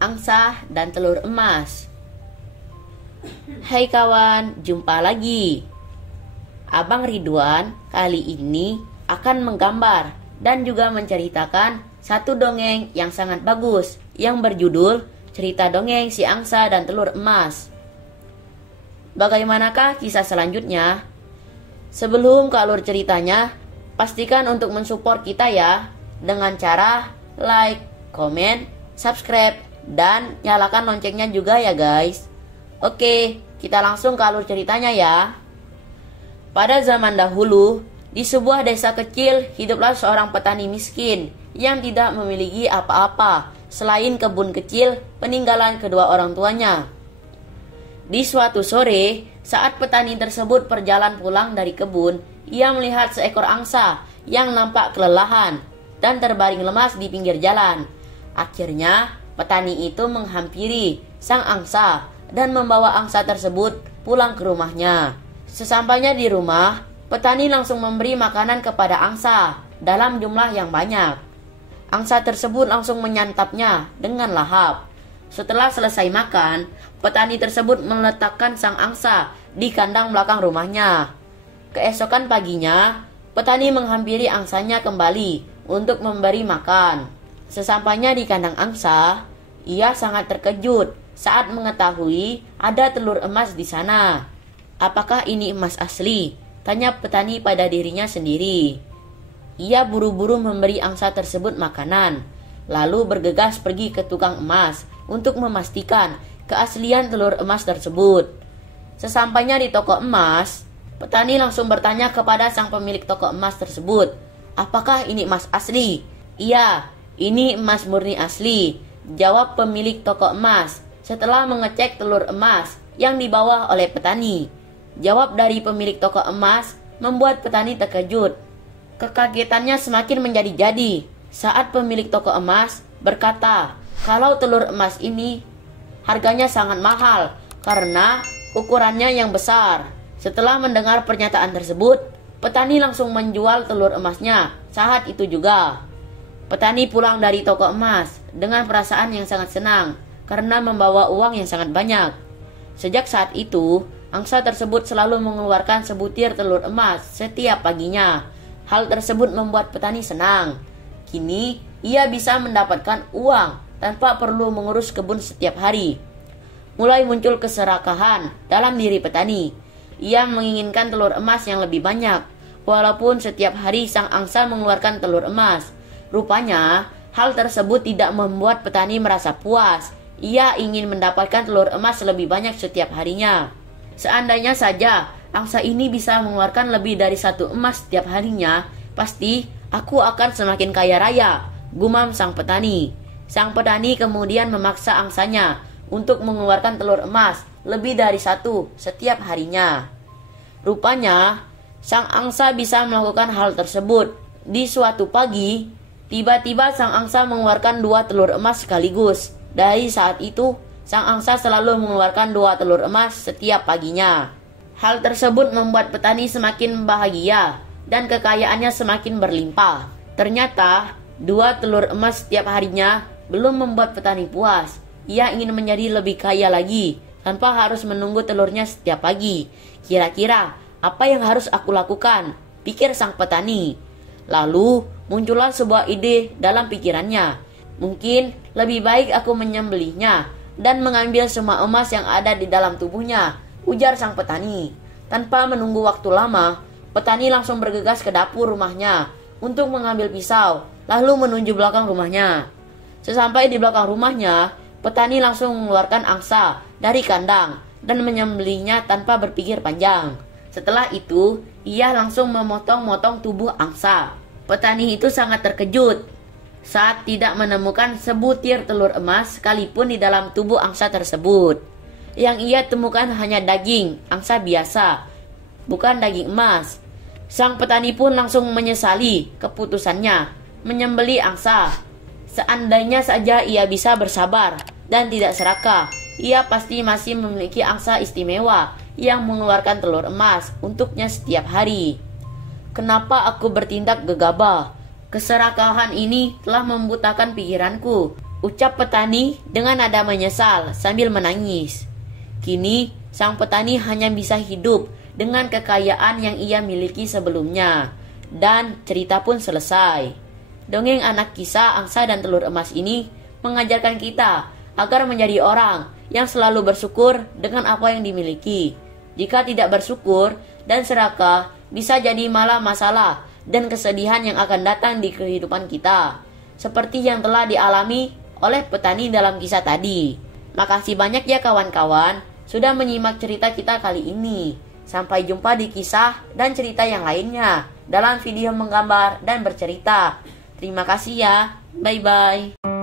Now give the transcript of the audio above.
angsa dan telur emas. Hai kawan, jumpa lagi. Abang Ridwan kali ini akan menggambar dan juga menceritakan satu dongeng yang sangat bagus yang berjudul Cerita Dongeng Si Angsa dan Telur Emas. Bagaimanakah kisah selanjutnya? Sebelum ke alur ceritanya, pastikan untuk mensupport kita ya dengan cara like, komen, subscribe, dan nyalakan loncengnya juga ya guys. Oke, kita langsung ke alur ceritanya ya. Pada zaman dahulu, di sebuah desa kecil hiduplah seorang petani miskin yang tidak memiliki apa-apa selain kebun kecil peninggalan kedua orang tuanya. Di suatu sore, saat petani tersebut berjalan pulang dari kebun, ia melihat seekor angsa yang nampak kelelahan dan terbaring lemas di pinggir jalan. Akhirnya, petani itu menghampiri sang angsa dan membawa angsa tersebut pulang ke rumahnya. Sesampainya di rumah, petani langsung memberi makanan kepada angsa dalam jumlah yang banyak. Angsa tersebut langsung menyantapnya dengan lahap. Setelah selesai makan, petani tersebut meletakkan sang angsa di kandang belakang rumahnya. Keesokan paginya, petani menghampiri angsanya kembali untuk memberi makan. Sesampainya di kandang angsa, ia sangat terkejut saat mengetahui ada telur emas di sana. "Apakah ini emas asli?" tanya petani pada dirinya sendiri. Ia buru-buru memberi angsa tersebut makanan, lalu bergegas pergi ke tukang emas untuk memastikan keaslian telur emas tersebut. Sesampainya di toko emas, petani langsung bertanya kepada sang pemilik toko emas tersebut, "Apakah ini emas asli?" "Iya, ini emas murni asli," jawab pemilik toko emas setelah mengecek telur emas yang dibawa oleh petani. Jawab dari pemilik toko emas membuat petani terkejut. Kekagetannya semakin menjadi-jadi saat pemilik toko emas berkata kalau telur emas ini harganya sangat mahal karena ukurannya yang besar. Setelah mendengar pernyataan tersebut, petani langsung menjual telur emasnya saat itu juga. Petani pulang dari toko emas dengan perasaan yang sangat senang karena membawa uang yang sangat banyak. Sejak saat itu, angsa tersebut selalu mengeluarkan sebutir telur emas setiap paginya. Hal tersebut membuat petani senang. Kini, ia bisa mendapatkan uang tanpa perlu mengurus kebun setiap hari. Mulai muncul keserakahan dalam diri petani. Ia menginginkan telur emas yang lebih banyak, walaupun setiap hari sang angsa mengeluarkan telur emas. Rupanya, hal tersebut tidak membuat petani merasa puas. Ia ingin mendapatkan telur emas lebih banyak setiap harinya. Seandainya saja angsa ini bisa mengeluarkan lebih dari satu emas setiap harinya, pasti aku akan semakin kaya raya, gumam sang petani. Sang petani kemudian memaksa angsanya untuk mengeluarkan telur emas lebih dari satu setiap harinya. Rupanya, sang angsa bisa melakukan hal tersebut. Di suatu pagi, tiba-tiba sang angsa mengeluarkan 2 telur emas sekaligus. Dari saat itu, sang angsa selalu mengeluarkan 2 telur emas setiap paginya. Hal tersebut membuat petani semakin bahagia dan kekayaannya semakin berlimpah. Ternyata, 2 telur emas setiap harinya belum membuat petani puas. Ia ingin menjadi lebih kaya lagi tanpa harus menunggu telurnya setiap pagi. Kira-kira apa yang harus aku lakukan? Pikir sang petani. Lalu muncullah sebuah ide dalam pikirannya. Mungkin lebih baik aku menyembelihnya dan mengambil semua emas yang ada di dalam tubuhnya, ujar sang petani. Tanpa menunggu waktu lama, petani langsung bergegas ke dapur rumahnya untuk mengambil pisau, lalu menuju belakang rumahnya. Sesampai di belakang rumahnya, petani langsung mengeluarkan angsa dari kandang dan menyembelihnya tanpa berpikir panjang. Setelah itu, ia langsung memotong-motong tubuh angsa. Petani itu sangat terkejut saat tidak menemukan sebutir telur emas sekalipun di dalam tubuh angsa tersebut. Yang ia temukan hanya daging angsa biasa, bukan daging emas. Sang petani pun langsung menyesali keputusannya menyembelih angsa. Seandainya saja ia bisa bersabar dan tidak serakah, ia pasti masih memiliki angsa istimewa yang mengeluarkan telur emas untuknya setiap hari. Kenapa aku bertindak gegabah? Keserakahan ini telah membutakan pikiranku. ucap petani dengan nada menyesal sambil menangis. Kini, sang petani hanya bisa hidup dengan kekayaan yang ia miliki sebelumnya. Dan cerita pun selesai. Dongeng anak kisah angsa dan telur emas ini mengajarkan kita agar menjadi orang yang selalu bersyukur dengan apa yang dimiliki. Jika tidak bersyukur dan serakah, bisa jadi malah masalah dan kesedihan yang akan datang di kehidupan kita, seperti yang telah dialami oleh petani dalam kisah tadi. Makasih banyak ya kawan-kawan sudah menyimak cerita kita kali ini. Sampai jumpa di kisah dan cerita yang lainnya dalam video menggambar dan bercerita. Terima kasih ya. Bye-bye.